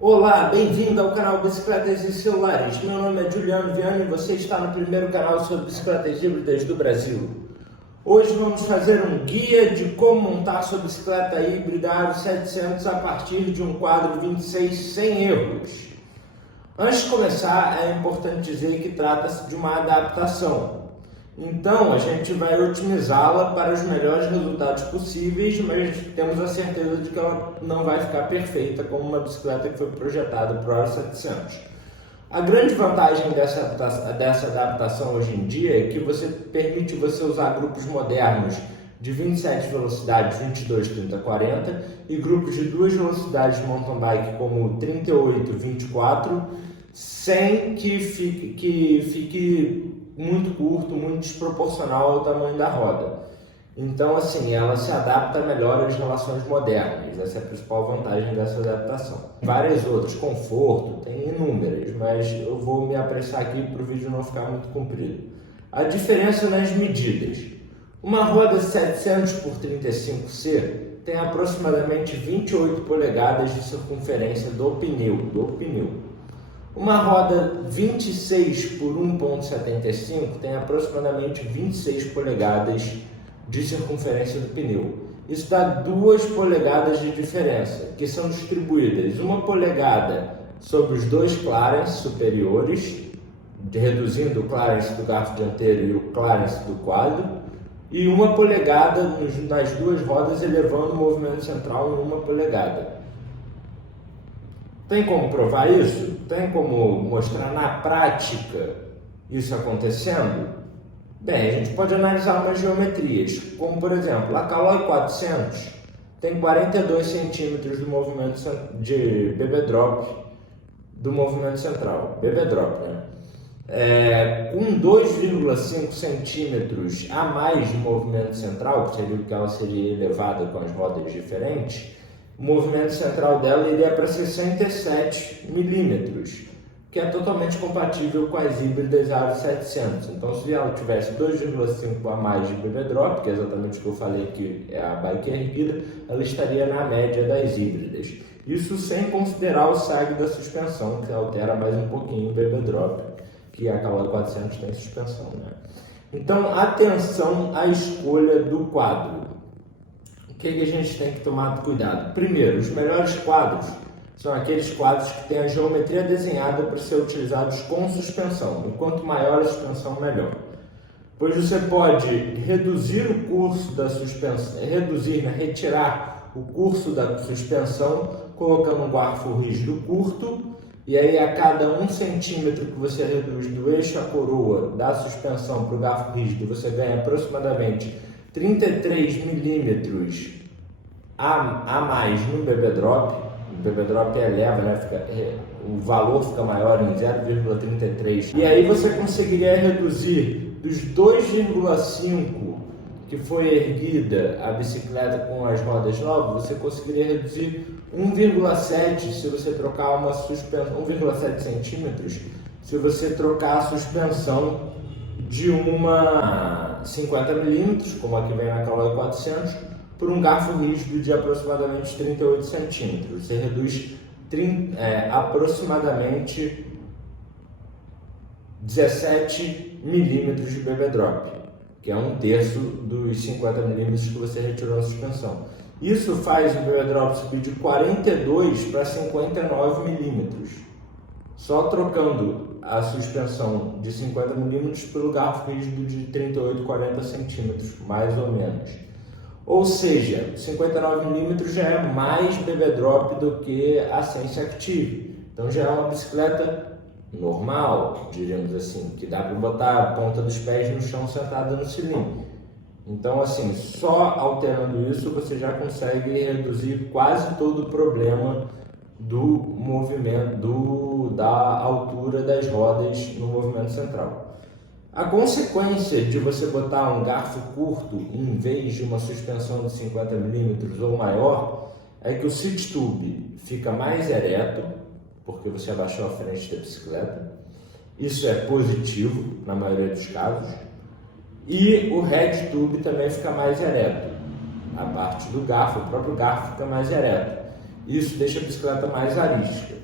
Olá, bem-vindo ao canal Bicicletas e Celulares. Meu nome é Juliano Viana e você está no primeiro canal sobre bicicletas híbridas do Brasil. Hoje vamos fazer um guia de como montar sua bicicleta híbrida Aro 700 a partir de um quadro 26 sem erros. Antes de começar, é importante dizer que trata-se de uma adaptação. Então, a gente vai otimizá-la para os melhores resultados possíveis, mas temos a certeza de que ela não vai ficar perfeita como uma bicicleta que foi projetada para o Aro 700. A grande vantagem dessa adaptação hoje em dia é que permite você usar grupos modernos de 27 velocidades, 22, 30, 40 e grupos de 2 velocidades de mountain bike como 38, 24, sem que fique muito curto, muito desproporcional ao tamanho da roda. Então, assim, ela se adapta melhor às relações modernas. Essa é a principal vantagem dessa adaptação. Várias outras, conforto, tem inúmeras, mas eu vou me apressar aqui para o vídeo não ficar muito comprido. A diferença nas medidas. Uma roda 700 por 35C tem aproximadamente 28 polegadas de circunferência do pneu. Uma roda 26 por 1.75 tem aproximadamente 26 polegadas de circunferência do pneu. Isso dá 2 polegadas de diferença, que são distribuídas 1 polegada sobre os 2 clearance superiores, reduzindo o clearance do garfo dianteiro e o clearance do quadro, e 1 polegada nas 2 rodas, elevando o movimento central em 1 polegada. Tem como provar isso? Tem como mostrar na prática isso acontecendo? Bem, a gente pode analisar umas geometrias, como por exemplo, a Caloi 400 tem 42 centímetros do movimento de BB Drop do movimento central, BB Drop, né? Com 2,5 centímetros a mais de movimento central, que seria o que ela seria elevada com as rodas diferentes, o movimento central dela iria para 67 milímetros, que é totalmente compatível com as híbridas Aro 700. Então, se ela tivesse 2,5 a mais de BB Drop, que é exatamente o que eu falei que é a bike erguida, ela estaria na média das híbridas. Isso sem considerar o sag da suspensão, que altera mais um pouquinho o BB Drop, que a Caloi 400 tem suspensão, né? Então, atenção à escolha do quadro. O que a gente tem que tomar cuidado? Primeiro, os melhores quadros são aqueles quadros que têm a geometria desenhada para ser utilizados com suspensão. E quanto maior a suspensão, melhor. Pois você pode reduzir o curso da suspensão, retirar o curso da suspensão, colocando um garfo rígido curto, e aí a cada 1 centímetro que você reduz do eixo à coroa da suspensão para o garfo rígido, você ganha aproximadamente 33 milímetros a mais no BB Drop. O BB Drop eleva, né? O valor fica maior em 0,33. E aí você conseguiria reduzir dos 2,5 que foi erguida a bicicleta com as rodas novas, você conseguiria reduzir 1,7 se você trocar uma suspensão, 1,7 centímetros se você trocar a suspensão de uma 50 milímetros, como a que vem na Caloi 400, por um garfo rígido de aproximadamente 38 centímetros. Você reduz aproximadamente 17 milímetros de BB Drop, que é 1/3 dos 50 milímetros que você retirou na suspensão. Isso faz o BB Drop subir de 42 para 59 milímetros, só trocando a suspensão de 50 milímetros pelo garfo rígido de 38, 40 centímetros, mais ou menos. Ou seja, 59 milímetros já é mais BB Drop do que a Sense Active. Então já é uma bicicleta normal, diríamos assim, que dá para botar a ponta dos pés no chão sentada no cilindro. Então, assim, só alterando isso você já consegue reduzir quase todo o problema do movimento, da altura das rodas no movimento central. A consequência de você botar um garfo curto em vez de uma suspensão de 50 milímetros ou maior é que o seat tube fica mais ereto, porque você abaixou a frente da bicicleta. Isso é positivo na maioria dos casos. E o head tube também fica mais ereto. A parte do garfo, o próprio garfo fica mais ereto. Isso deixa a bicicleta mais arística.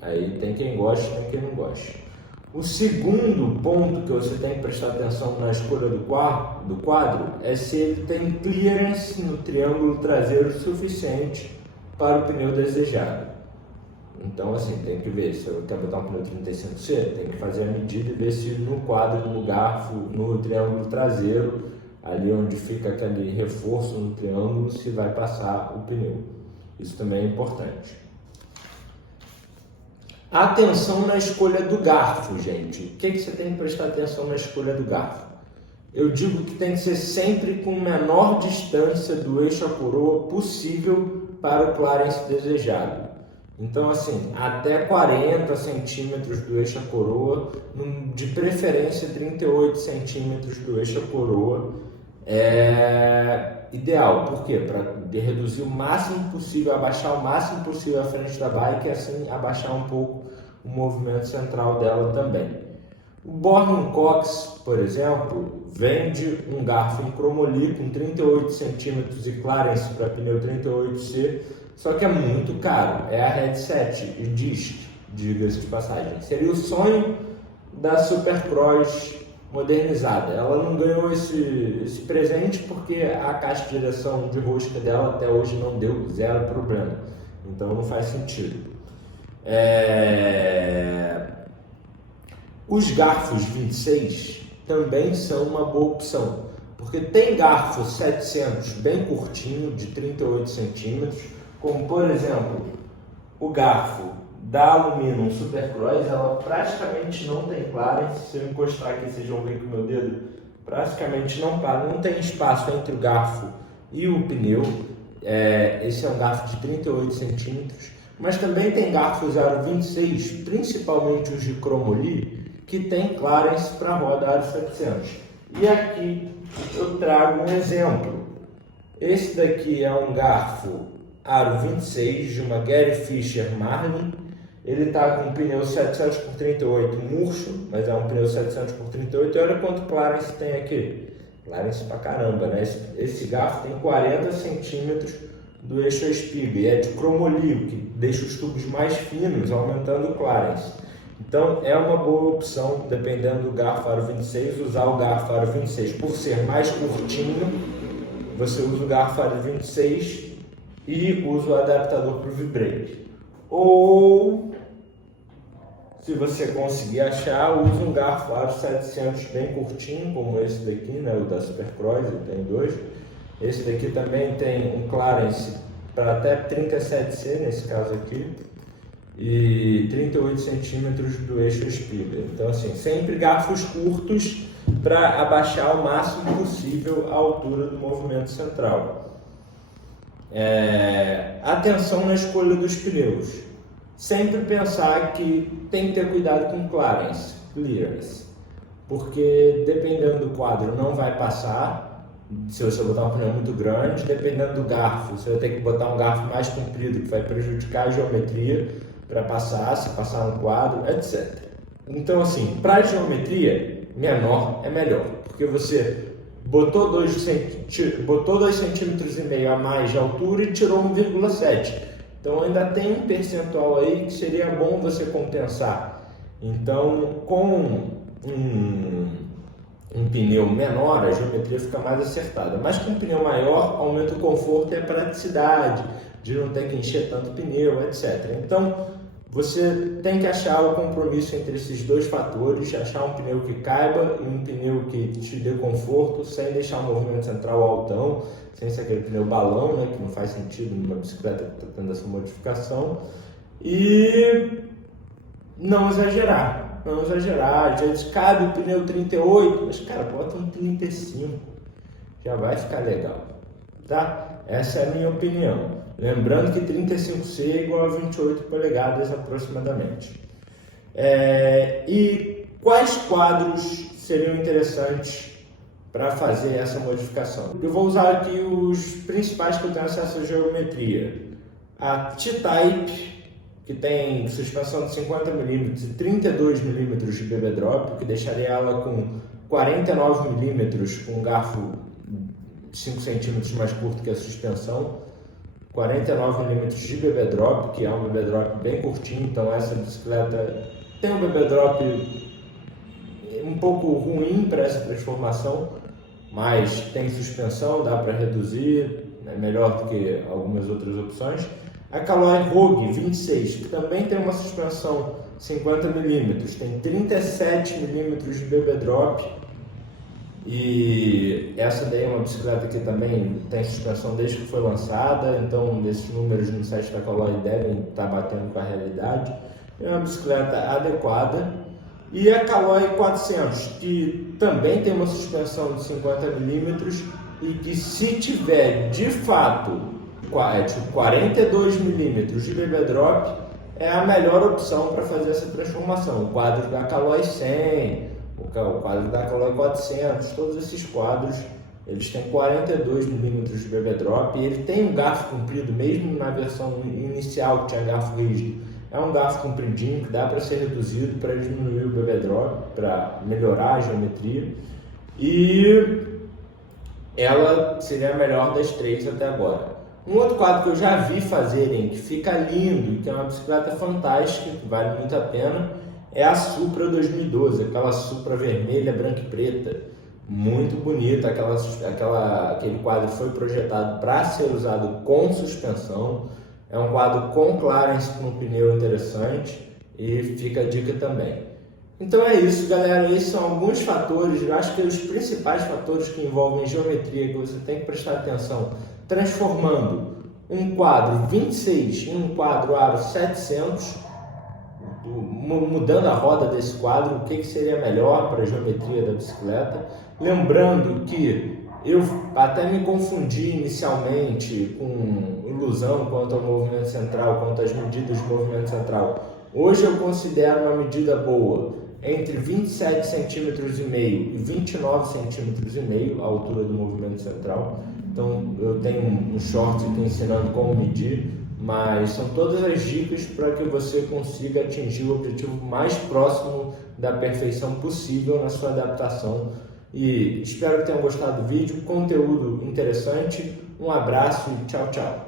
Aí tem quem goste, tem quem não goste. O segundo ponto que você tem que prestar atenção na escolha do quadro é se ele tem clearance no triângulo traseiro suficiente para o pneu desejado. Então, assim, tem que ver, se eu quero botar um pneu 35C, tem que fazer a medida e ver se no quadro, no garfo, no triângulo traseiro, ali onde fica aquele reforço no triângulo, se vai passar o pneu. Isso também é importante. Atenção na escolha do garfo, gente. O que você tem que prestar atenção na escolha do garfo? Eu digo que tem que ser sempre com menor distância do eixo à coroa possível para o clearance desejado. Então, assim, até 40 centímetros do eixo à coroa, de preferência 38 centímetros do eixo à coroa, é ideal. Por quê? Para reduzir o máximo possível, abaixar o máximo possível a frente da bike e assim abaixar um pouco o movimento central dela também. O Born Cox, por exemplo, vende um garfo em cromoly com 38 centímetros e clearance para pneu 38C, só que é muito caro. É a Headset Disc, diga-se de passagem. Seria o sonho da Supercross modernizada. Ela não ganhou esse presente porque a caixa de direção de rosca dela até hoje não deu zero problema. Então não faz sentido. Os garfos 26 também são uma boa opção, porque tem garfo 700 bem curtinho, de 38 centímetros, como por exemplo o garfo da Aluminum Supercross. Ela praticamente não tem clearance. Se eu encostar aqui, vocês vão ver com o meu dedo, praticamente não tem espaço entre o garfo e o pneu. Esse é um garfo de 38 centímetros, mas também tem garfos aro 26, principalmente os de cromoly, que tem clearance para roda aro 700. E aqui eu trago um exemplo. Esse daqui é um garfo aro 26 de uma Gary Fisher Marlin. Ele está com um pneu 700 por 38 murcho, mas é um pneu 700 por 38. E olha quanto clearance tem aqui. Clearance pra caramba, né? Esse garfo tem 40 centímetros do eixo à espiga e é de cromoly, que deixa os tubos mais finos, aumentando o clearance. Então é uma boa opção, dependendo do garfo aro 26, usar o garfo aro 26. Por ser mais curtinho, você usa o garfo aro 26 e usa o adaptador para o V-brake. Ou, se você conseguir achar, usa um garfo aro 700 bem curtinho, como esse daqui, né, o da Supercross, ele tem dois. Esse daqui também tem um clearance para até 37C, nesse caso aqui, e 38 centímetros do eixo espiga. Então, assim, sempre garfos curtos para abaixar o máximo possível a altura do movimento central. Atenção na escolha dos pneus. Sempre pensar que tem que ter cuidado com clearance, porque dependendo do quadro não vai passar. Se você botar um pneu muito grande, dependendo do garfo, você vai ter que botar um garfo mais comprido, que vai prejudicar a geometria para passar, se passar um quadro, etc. Então, assim, para geometria, menor é melhor, porque você botou 2,5 centímetros a mais de altura e tirou 1,7. Então ainda tem um percentual aí que seria bom você compensar. Então, com um pneu menor, a geometria fica mais acertada. Mas com um pneu maior, aumenta o conforto e a praticidade de não ter que encher tanto pneu, etc. Então, você tem que achar o compromisso entre esses dois fatores, achar um pneu que caiba e um pneu que te dê conforto, sem deixar o movimento central altão, sem ser aquele pneu balão, né, que não faz sentido numa bicicleta que está tendo essa modificação. E não exagerar. Às vezes cabe o pneu 38, mas cara, bota um 35, já vai ficar legal, tá? Essa é a minha opinião. Lembrando que 35C é igual a 28 polegadas aproximadamente. E quais quadros seriam interessantes para fazer essa modificação? Eu vou usar aqui os principais que eu tenho acesso à geometria. A T-Type, que tem suspensão de 50 mm e 32 mm de BB Drop, que deixaria ela com 49 mm com um garfo 5 cm mais curto que a suspensão. 49 mm de bebê drop, que é um bebê drop bem curtinho, então essa bicicleta tem um bebê drop um pouco ruim para essa transformação, mas tem suspensão, dá para reduzir, é melhor do que algumas outras opções. A Caloi Rogue 26, que também tem uma suspensão 50 mm, tem 37 mm de bebê drop, e essa daí é uma bicicleta que também tem suspensão desde que foi lançada, então esses números no site da Caloi devem estar batendo com a realidade. É uma bicicleta adequada. E a Caloi 400, que também tem uma suspensão de 50 mm e que, se tiver de fato 42 mm de bebê drop, é a melhor opção para fazer essa transformação. O quadro da Caloi 100, o quadro da Caloi 400, todos esses quadros, eles têm 42 mm de bebê drop e ele tem um garfo comprido, mesmo na versão inicial que tinha garfo rígido. É um garfo compridinho que dá para ser reduzido para diminuir o bebê drop, para melhorar a geometria, e ela seria a melhor das três até agora. Um outro quadro que eu já vi fazerem, que fica lindo, que é uma bicicleta fantástica, que vale muito a pena, é a Supra 2012, aquela Supra vermelha, branca e preta, muito bonita. Aquele quadro foi projetado para ser usado com suspensão. É um quadro com clearance com um pneu interessante, e fica a dica também. Então é isso, galera. Esses são alguns fatores, eu acho que os principais fatores que envolvem geometria que você tem que prestar atenção, transformando um quadro 26 em um quadro aro 700, mudando a roda desse quadro, o que seria melhor para a geometria da bicicleta. Lembrando que eu até me confundi inicialmente com ilusão quanto ao movimento central, quanto às medidas de movimento central. Hoje eu considero uma medida boa entre 27,5 cm e 29,5 cm a altura do movimento central. Então eu tenho um short que ensinando como medir, mas são todas as dicas para que você consiga atingir o objetivo mais próximo da perfeição possível na sua adaptação. E espero que tenham gostado do vídeo, conteúdo interessante. Um abraço e tchau, tchau.